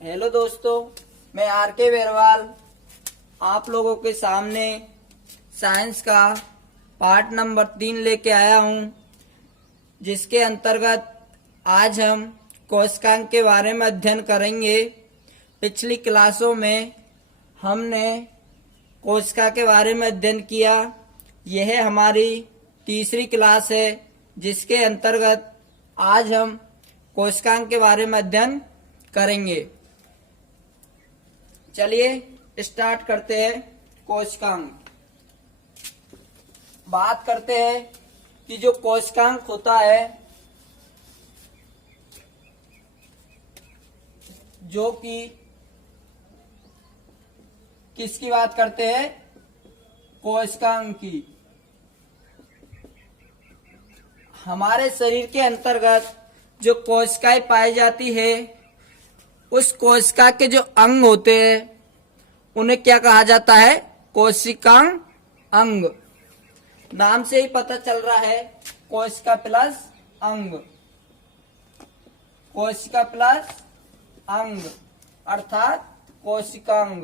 Hello दोस्तों, मैं are के बेरवाल आप लोगों के सामने साइंस का पार्ट नंबर 3 लेके आया हूं, जिसके अंतर्गत आज हम कोशिकांक के बारे में अध्ययन करेंगे। पिछली क्लासों में हमने कोशिका के बारे में अध्ययन किया। यह हमारी तीसरी क्लास है, जिसके अंतर्गत आज हम कोशिकांक के बारे में अध्ययन करेंगे। चलिए स्टार्ट करते हैं। कोशिकांक बात करते हैं कि जो कोशिकांक होता है, जो कि किसकी बात करते हैं? कोशिकांक की। हमारे शरीर के अंतर्गत जो कोशिकाएं पाई जाती है, उस कोशिका के जो अंग होते हैं उन्हें क्या कहा जाता है? कोशिकांग अंग। नाम से ही पता चल रहा है, कोशिका प्लस अंग, कोशिका प्लस अंग अर्थात कोशिकांग।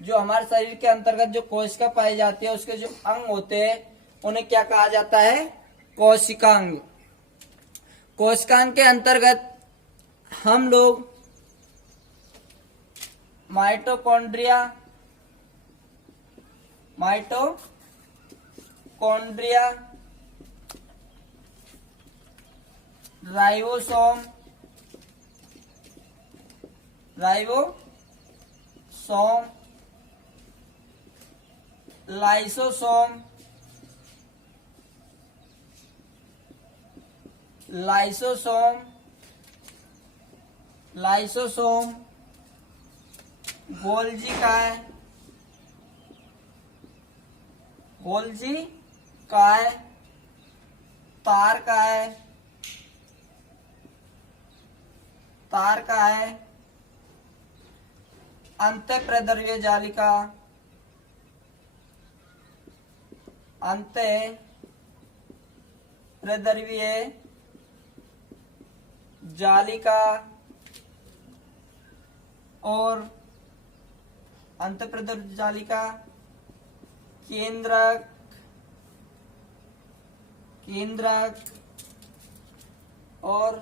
जो हमारे शरीर के अंतर्गत जो कोशिका पाई जाती है, उसके जो अंग होते हैं उन्हें क्या कहा जाता है? कोशिकांग। कोशिकांग के अंतर्गत हम लोग माइटोकॉन्ड्रिया, राइबोसोम, लाइसोसोम, गोल्जी काय, तार काय, अंतःप्रद्रव्य जालिका, और अंतःप्रद्रव्य जालिका, केंद्रक और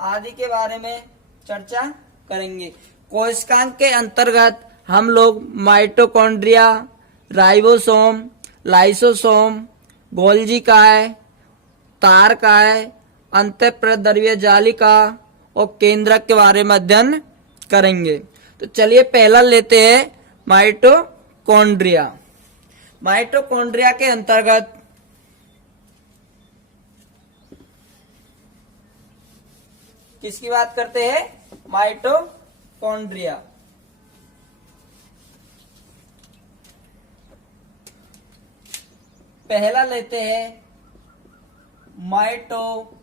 आदि के बारे में चर्चा करेंगे। कोशिकांक के अंतर्गत हम लोग माइटोकॉन्ड्रिया, राइबोसोम, लाइसोसोम, गोल्जी काय, तार काय, अंतःप्रद्रव्य जालिका और केंद्रक के बारे में अध्ययन करेंगे। तो चलिए पहला लेते हैं माइटोकॉन्ड्रिया। माइटोकॉन्ड्रिया के अंतर्गत किसकी बात करते हैं? माइटोकॉन्ड्रिया। पहला लेते हैं माइटोकॉन्ड्रिया।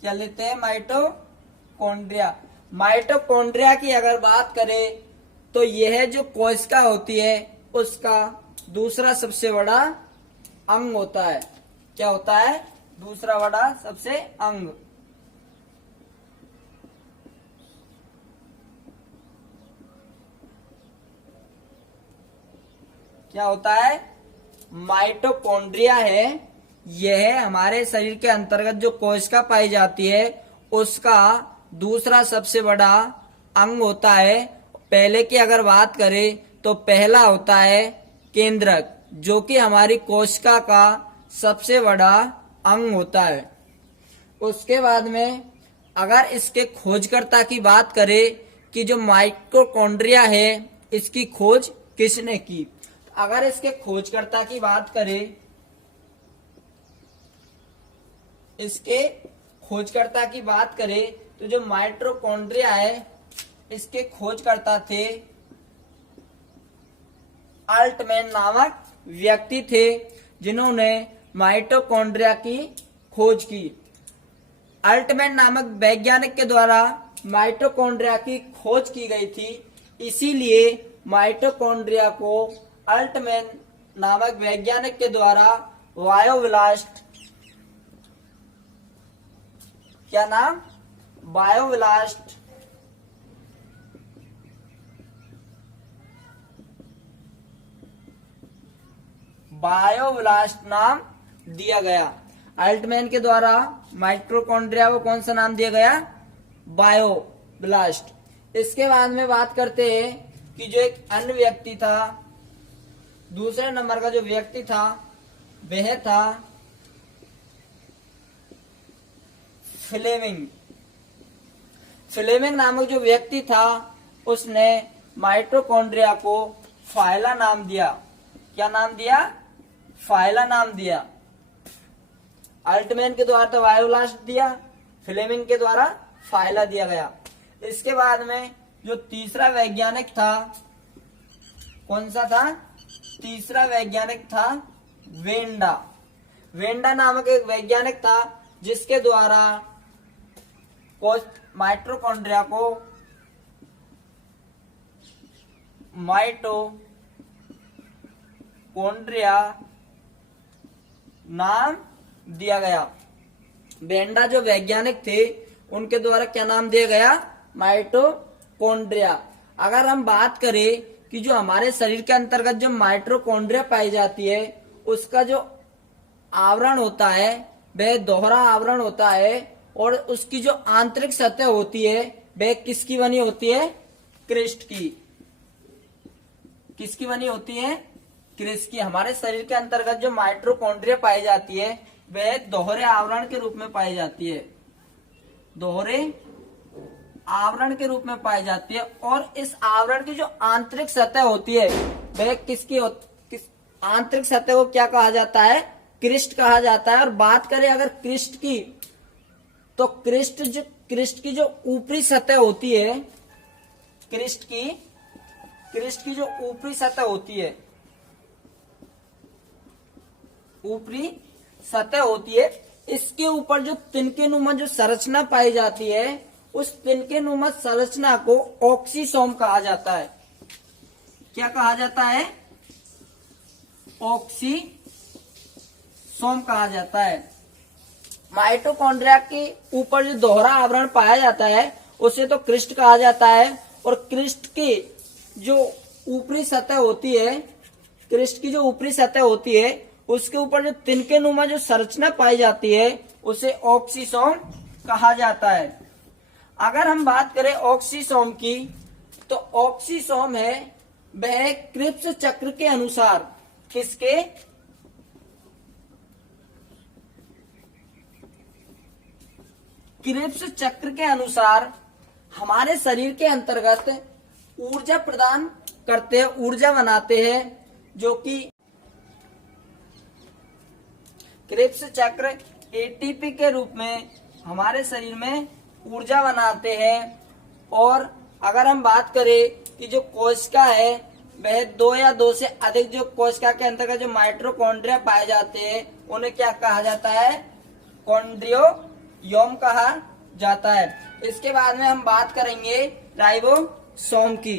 क्या लेते हैं? माइटोकॉन्ड्रिया। माइटोकॉन्ड्रिया की अगर बात करें तो यह जो कोशिका होती है, उसका दूसरा सबसे बड़ा अंग होता है। क्या होता है? दूसरा बड़ा सबसे अंग। क्या होता है? माइटोकॉन्ड्रिया है, यह हमारे शरीर के अंतर्गत जो कोशिका पाई जाती है, उसका दूसरा सबसे बड़ा अंग होता है। पहले की अगर बात करें तो पहला होता है केंद्रक, जो कि हमारी कोशिका का सबसे बड़ा अंग होता है। उसके बाद में अगर इसके खोजकर्ता की बात करें कि जो माइटोकॉन्ड्रिया है, इसकी खोज किसने की? अगर इसके खोजकर्ता की बात करें, तो जो माइटोकॉन्ड्रिया है, इसके खोजकर्ता थे अल्टमैन नामक व्यक्ति थे, जिन्होंने माइटोकॉन्ड्रिया की खोज की। अल्टमैन नामक वैज्ञानिक के द्वारा माइटोकॉन्ड्रिया की खोज की गई थी, इसीलिए माइटोकॉन्ड्रिया को अल्टमैन नामक वैज्ञानिक के द्वारा बायोब्लास्ट, क्या नाम, बायोब्लास्ट बायोब्लास्ट नाम दिया गया। अल्टमैन के द्वारा माइटोकॉन्ड्रिया को कौन सा नाम दिया गया, बायोब्लास्ट। इसके बाद में बात करते हैं कि जो एक अन्य व्यक्ति था, दूसरे नंबर का जो व्यक्ति था वह था फ्लेमिंग। फ्लेमिंग नामक जो व्यक्ति था उसने माइटोकॉन्ड्रिया को फाइला नाम दिया। क्या नाम दिया, फाइला नाम दिया। अल्टमैन के द्वारा तो बायोब्लास्ट दिया, फ्लेमिंग के द्वारा फाइला दिया गया। इसके बाद में जो तीसरा वैज्ञानिक था, कौन सा था, तीसरा वैज्ञानिक था वेंडा। वेंडा नामक एक वैज्ञानिक था जिसके द्वारा माइटोकॉन्ड्रिया को माइटोकॉन्ड्रिया नाम दिया गया। वेंडा जो वैज्ञानिक थे उनके द्वारा क्या नाम दिया गया, माइटोकॉन्ड्रिया। अगर हम बात करें कि जो हमारे शरीर के अंतर्गत जो माइटोकॉन्ड्रिया पाई जाती है उसका जो आवरण होता है वह दोहरा आवरण होता है और उसकी जो आंतरिक सतह होती है वह किसकी बनी होती है, क्रिस्ट की। किसकी बनी होती है, क्रिस्ट की। हमारे शरीर के अंतर्गत जो माइटोकॉन्ड्रिया पाई जाती है वह दोहरे आवरण के रूप में पाई जाती है, दोहरे आवरण के रूप में पाई जाती है। और इस आवरण की जो आंतरिक सतह होती है वह आंतरिक सतह को क्या कहा जाता है, क्रिस्ट कहा जाता है। और बात करें अगर क्रिस्ट की, तो क्रिस्ट की जो ऊपरी सतह होती है, क्रिस्ट की जो ऊपरी सतह होती है, ऊपरी सतह होती है, इसके ऊपर जो तिनके नुमा जो संरचना पाई जाती है उस तिनके नुमा संरचना को ऑक्सीसोम कहा जाता है। क्या कहा जाता है, ऑक्सीसोम कहा जाता है। माइटोकॉन्ड्रिया के ऊपर जो दोहरा आवरण पाया जाता है उसे तो क्रिस्ट कहा जाता है। और क्रिस्ट की जो ऊपरी सतह होती है, क्रिस्ट की जो ऊपरी सतह होती है उसके ऊपर जो तिनके नुमा जो संरचना पाई जाती है उसे ऑक्सीसोम कहा जाता है। अगर हम बात करें ऑक्सीसोम की, तो ऑक्सीसोम है वह क्रिप्स चक्र के अनुसार, किसके, क्रिप्स चक्र के अनुसार हमारे शरीर के अंतर्गत ऊर्जा प्रदान करते हैं, ऊर्जा बनाते हैं, जो कि क्रिप्स चक्र एटीपी के रूप में हमारे शरीर में ऊर्जा बनाते हैं। और अगर हम बात करें कि जो कोशिका है वह 2 या 2 से अधिक जो कोशिका के अंतर्गत जो माइटोकॉन्ड्रिया पाए जाते हैं उन्हें क्या कहा जाता है, कॉन्ड्रियोम कहा जाता है। इसके बाद में हम बात करेंगे राइबोसोम की।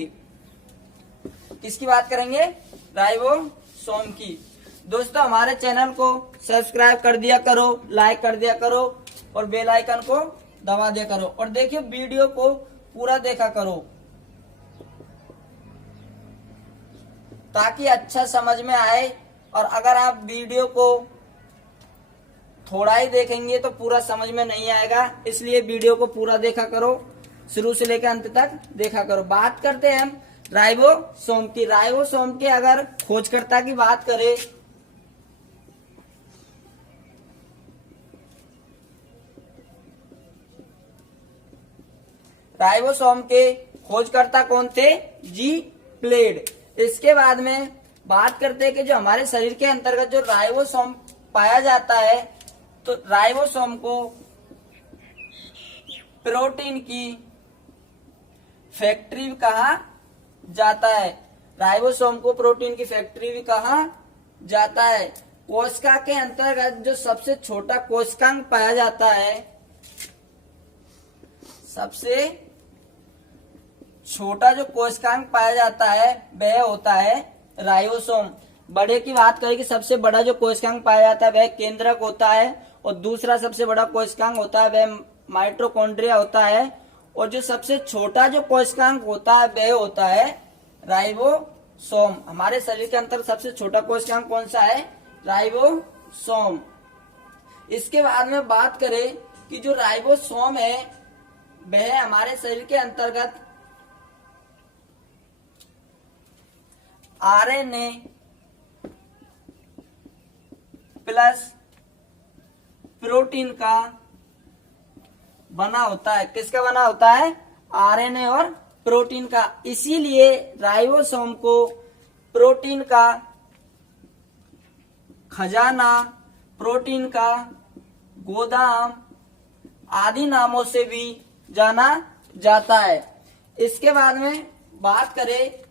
किसकी बात करेंगे, राइबोसोम की। दोस्तों हमारे चैनल को सब्सक्राइब कर दिया करो, लाइक कर दिया करो और बेल आइकन को दबा दिया करो। और देखिए वीडियो को पूरा देखा करो ताकि अच्छा समझ में आए। और अगर आप वीडियो को थोड़ा ही देखेंगे तो पूरा समझ में नहीं आएगा, इसलिए वीडियो को पूरा देखा करो, शुरू से लेकर अंत तक देखा करो। बात करते हैं हम राइबोसोम की। राइबोसोम के अगर खोजकर्ता की बात करें राइबोसोम के खोजकर्ता कौन थे, जी प्लेड। इसके बाद में बात करते हैं कि जो हमारे शरीर के अंतर्गत जो राइबोसोम पाया जाता है, तो राइबोसोम को प्रोटीन की फैक्ट्री भी कहा जाता है। राइबोसोम को प्रोटीन की फैक्ट्री भी कहा जाता है। कोशिका के अंतर्गत जो सबसे छोटा कोशिकांग पाया जाता है, सबसे छोटा जो कोशिकांग पाया जाता है वह होता है राइबोसोम। बड़े की बात करें कि सबसे बड़ा जो कोशिकांग पाया जाता है वह केंद्रक होता है, और दूसरा सबसे बड़ा कोशिकांग होता है वह माइटोकॉन्ड्रिया होता है, और जो सबसे छोटा जो कोशिकांग होता है वह होता है राइबोसोम। हमारे शरीर के अंदर सबसे छोटा कोशिकांग कौन सा है? राइबोसोम। इसके बाद में बात करें कि जो राइबोसोम है वह हमारे शरीर के अंतर्गत आरएनए प्लस प्रोटीन का बना होता है। किसका बना होता है? आरएनए और प्रोटीन का। इसीलिए राइबोसोम को प्रोटीन का खजाना, प्रोटीन का गोदाम आदि नामों से भी जाना जाता है। इसके बाद में बात करें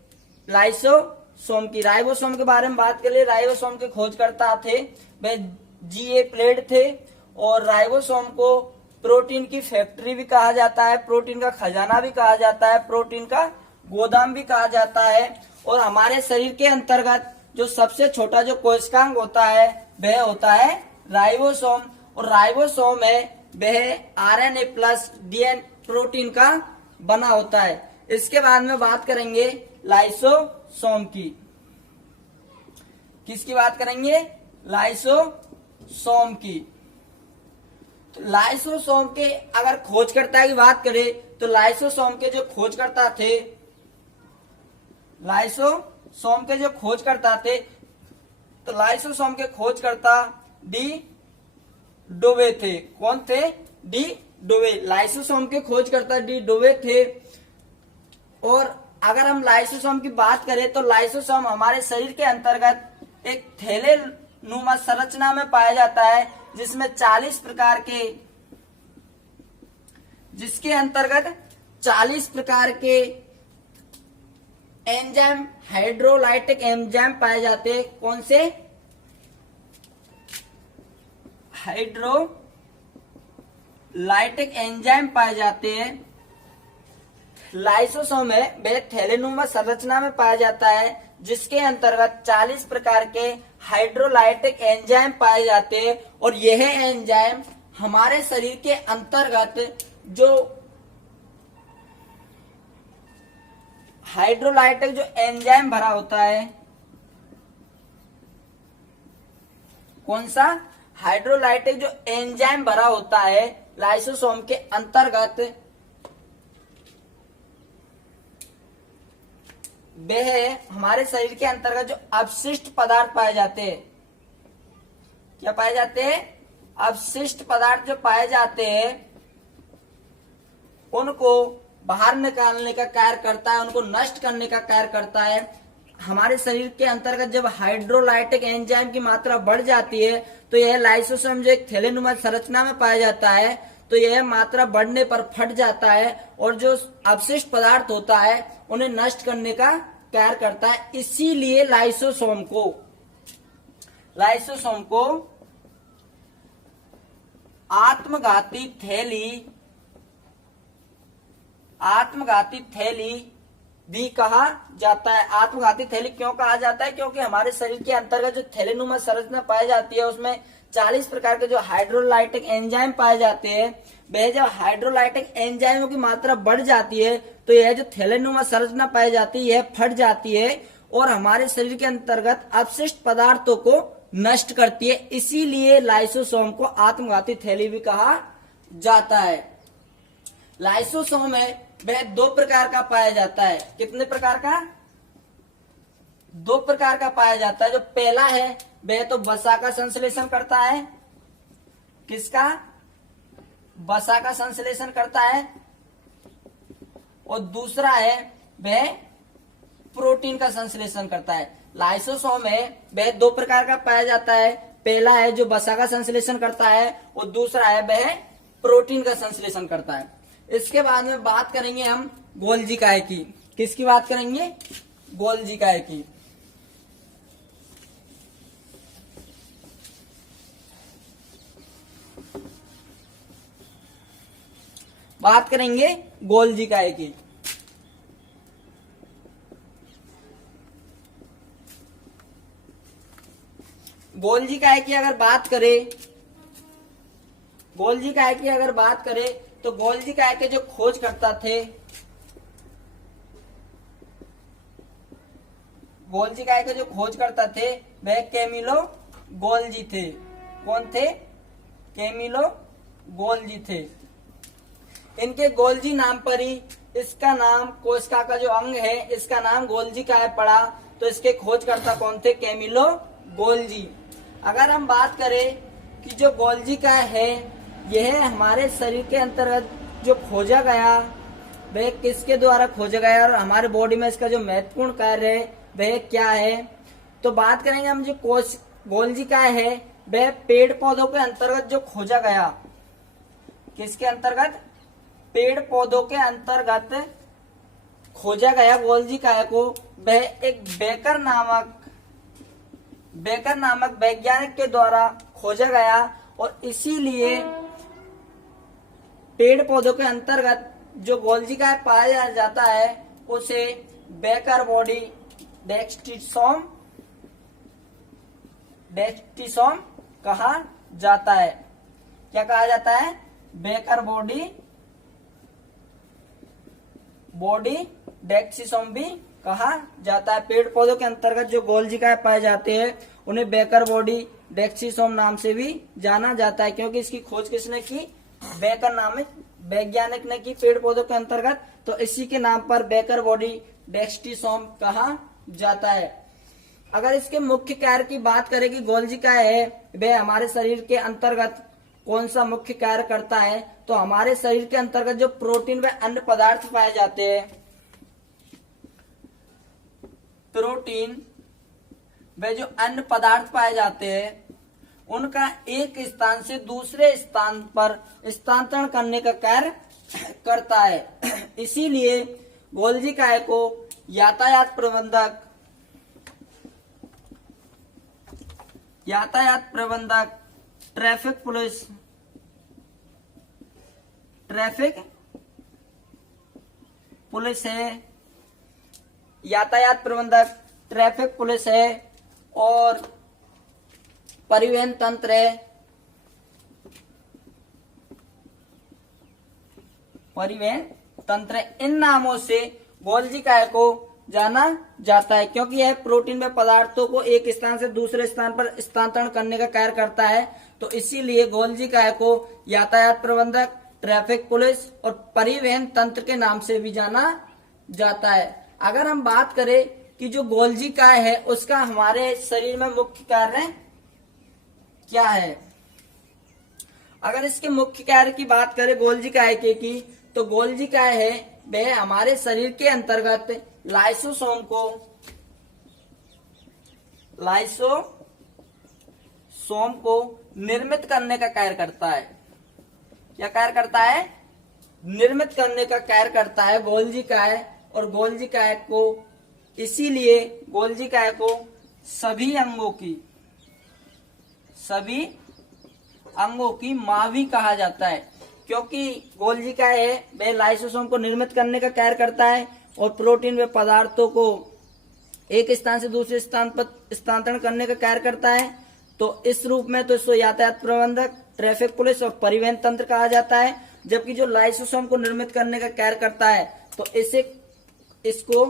लाइसोसोम की। राइबोसोम के बारे में बात करें, राइबोसोम के खोजकर्ता थे वह जीए प्लेड थे, और राइबोसोम को प्रोटीन की फैक्ट्री भी कहा जाता है, प्रोटीन का खजाना भी कहा जाता है, प्रोटीन का गोदाम भी कहा जाता है। और हमारे शरीर के अंतर्गत जो सबसे छोटा जो कोशिकांग होता है वह होता है राइबोसोम, और राइबोसोम है वह आरएनए प्लस डीएनए प्रोटीन का बना होता है। इसके बाद में बात करेंगे लाइसोसोम की। किसकी बात करेंगे? लाइसोसोम की। तो लाइसोसोम के अगर खोजकर्ता की बात करें तो लाइसोसोम के जो खोजकर्ता थे, लाइसोसोम के जो खोजकर्ता थे, तो लाइसोसोम के खोजकर्ता डी डोवे थे। कौन थे? डी डोवे। लाइसोसोम के खोजकर्ता डी डोवे थे। और अगर हम लाइसोसोम की बात करें तो लाइसोसोम हमारे शरीर के अंतर्गत एक थैले नुमा संरचना में पाया जाता है, जिसमें 40 प्रकार के, जिसके अंतर्गत 40 प्रकार के एंजाइम, हाइड्रोलाइटिक एंजाइम पाए जाते हैं। कौन से? हाइड्रोलाइटिक एंजाइम पाए जाते हैं। लाइसोसोम है वह थैलेनुमा संरचना में पाया जाता है, जिसके अंतर्गत 40 प्रकार के हाइड्रोलाइटिक एंजाइम पाए जाते हैं। और यह एंजाइम हमारे शरीर के अंतर्गत जो हाइड्रोलाइटिक जो एंजाइम भरा होता है, कौन सा? हाइड्रोलाइटिक जो एंजाइम भरा होता है लाइसोसोम के अंतर्गत, वह हमारे शरीर के अंतर्गत जो अवशिष्ट पदार्थ पाए जाते हैं। क्या पाए जाते हैं? अवशिष्ट पदार्थ जो पाए जाते हैं उनको बाहर निकालने का कार्य करता है, उनको नष्ट करने का कार्य करता है। हमारे शरीर के अंतर्गत जब हाइड्रोलाइटिक एंजाइम की मात्रा बढ़ जाती है तो यह लाइसोसोम जो एक थैलेनुमा संरचना में पाया जाता है, तो यह मात्रा बढ़ने पर फट जाता है और जो अवशिष्ट पदार्थ होता है उन्हें नष्ट करने का कार्य करता है। इसीलिए लाइसोसोम को आत्मघाती थैली भी कहा जाता है। आत्मघाती थैली क्यों कहा जाता है? क्योंकि हमारे शरीर के अंतर्गत जो थैलेनुमा संरचना पाई जाती है उसमें 40 प्रकार के जो हाइड्रोलाइटिक एंजाइम पाए जाते हैं। वह जब हाइड्रोलाइटिक एंजाइमों की मात्रा बढ़ जाती है तो यह जो थैलेनुमा संरचना पाई जाती है यह फट जाती है और हमारे शरीर के अंतर्गत अपशिष्ट पदार्थों को नष्ट करती है। इसीलिए लाइसोसोम को आत्मघाती थैली भी कहा जाता है। लाइसोसोम है वह 2 प्रकार का पाया जाता है। कितने प्रकार का? 2 प्रकार का पाया जाता है। जो पहला है वह तो वसा का संश्लेषण करता है। किसका? वसा का संश्लेषण करता है। और दूसरा है वह प्रोटीन का संश्लेषण करता है। लाइसोसोम है वह 2 प्रकार का पाया जाता है। पहला है जो वसा का संश्लेषण करता है और दूसरा है वह प्रोटीन का संश्लेषण करता है। इसके बाद में बात करेंगे हम गोल्जी काय की। किसकी बात करेंगे? गोल्जी काय की। बात करेंगे गोल्जी काय की। गोल्जी काय की अगर बात करें, गोल्जी काय की अगर बात करें तो गोल्जी काय के जो खोज करता थे, गोल्जी काय के जो खोज करता थे वह कैमिलो गोल्जी थे। कौन थे? कैमिलो गोल्जी थे। इनके गोल्जी नाम पर ही इसका नाम, कोशिका का जो अंग है इसका नाम गोल्जी काय पड़ा। तो इसके खोजकर्ता कौन थे? Camillo Golgi. अगर हम बात करें कि जो गोल्जी काय है यह हमारे शरीर के अंतर्गत जो खोजा गया वह किसके द्वारा खोजा गया और हमारे बॉडी में इसका जो महत्वपूर्ण कार्य है वह क्या है। तो बात करेंगे हम जो गोल्जी काय है वह पेड़ पौधों के अंतर्गत जो खोजा गया। किसके अंतर्गत? पेड़ पौधों के अंतर्गत खोजा गया गोल्जी काय को। वह एक बेकर नामक वैज्ञानिक के द्वारा खोजा गया और इसीलिए पेड़ पौधों के अंतर्गत जो गोल्जी काय पाया जाता है उसे बेकर बॉडी डेक्स्टिसोम कहा जाता है। क्या कहा जाता है? बेकर बॉडी डेक्सिसोम भी कहा जाता है। पेड़ पौधों के अंतर्गत जो गोल्जी काय पाए जाते हैं उन्हें बेकर बॉडी डेक्सिसोम नाम से भी जाना जाता है, क्योंकि इसकी खोज किसने की? बेकर नामक वैज्ञानिक ने की पेड़ पौधों के अंतर्गत। तो इसी के नाम पर बेकर बॉडी डेक्सिसोम कहा जाता है। अगर इसके मुख्य कार्य की बात करें कि गोल्जी काय है वह हमारे शरीर के अंतर्गत कौन सा मुख्य कार्य करता है, तो हमारे शरीर के अंतर्गत जो प्रोटीन व अन्य पदार्थ पाए जाते हैं, प्रोटीन व जो अन्य पदार्थ पाए जाते हैं उनका एक स्थान से दूसरे स्थान पर स्थानांतरण करने का कार्य करता है। इसीलिए गोल्जी काय को यातायात प्रबंधक, ट्रैफिक पुलिस है, यातायात प्रबंधक, ट्रैफिक पुलिस है और परिवहन तंत्र है, इन नामों से गोल्जी काय को जाना जाता है, क्योंकि यह प्रोटीन व पदार्थों को एक स्थान से दूसरे स्थान पर स्थानांतरण करने का कार्य करता है। तो इसीलिए गोल्जी काय को यातायात प्रबंधक, ट्रैफिक पुलिस और परिवहन तंत्र के नाम से भी जाना जाता है। अगर हम बात करें कि जो गोल्जी काय है उसका हमारे शरीर में मुख्य कार्य क्या है, अगर इसके मुख्य कार्य की बात करें गोल्जी काय के की, तो गोल्जी काय है वह हमारे शरीर के अंतर्गत लाइसोसोम को निर्मित करने का कार्य करता है। क्या कार्य करता है? निर्मित करने का कार्य करता है गोल्जी काय। और गोल्जी काय को इसीलिए गोल्जी काय को सभी अंगों की मां भी कहा जाता है, क्योंकि गोल्जी काय है वह लाइसोसोम को निर्मित करने का कार्य करता है और प्रोटीन व पदार्थों को एक स्थान से दूसरे स्थान पर स्थानांतरण करने का कार्य करता है। तो इस रूप में तो इसको यातायात प्रबंधक, ट्रैफिक पुलिस और परिवहन तंत्र कहा जाता है। जबकि जो लाइसोसोम को निर्मित करने का कार्य करता है तो इसको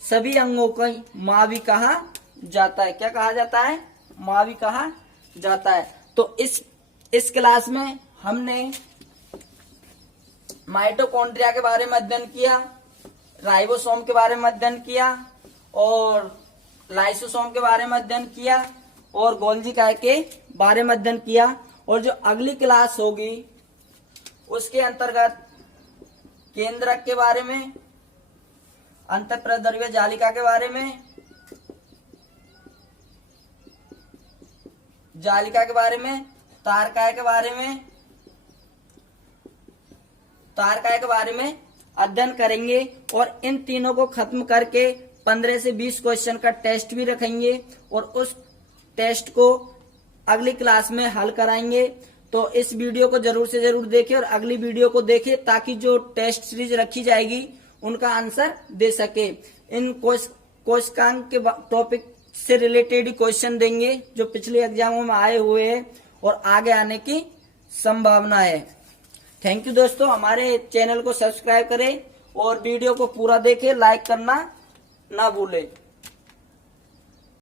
सभी अंगों की मां भी कहा जाता है। क्या कहा जाता है? मां भी कहा जाता है। तो इस क्लास में हमने माइटोकॉन्ड्रिया के बारे में अध्ययन किया, राइबोसोम के बारे में अध्ययन किया और लाइसोसोम के बारे में अध्ययन किया और गोल्जी काय के बारे में अध्ययन किया। और जो अगली क्लास होगी उसके अंतर्गत केंद्रक के बारे में, अंतःप्रद्रव्य जालिका के बारे में, तारकाय के बारे में अध्ययन करेंगे। और इन तीनों को खत्म करके 15 से 20 क्वेश्चन का टेस्ट भी रखेंगे और उस टेस्ट को अगली क्लास में हल कराएंगे। तो इस वीडियो को जरूर से जरूर देखें और अगली वीडियो को देखें ताकि जो टेस्ट सीरीज रखी जाएगी उनका आंसर दे सके। इन कोशिकांक के टॉपिक से रिलेटेड ही क्वेश्चन देंगे जो पिछले एग्जामों में आए हुए हैं और आगे आने की संभावना है। थैंक यू दोस्तों, हमारे चैनल को सब्सक्राइब करें और वीडियो को पूरा देखें, लाइक करना ना भूलें।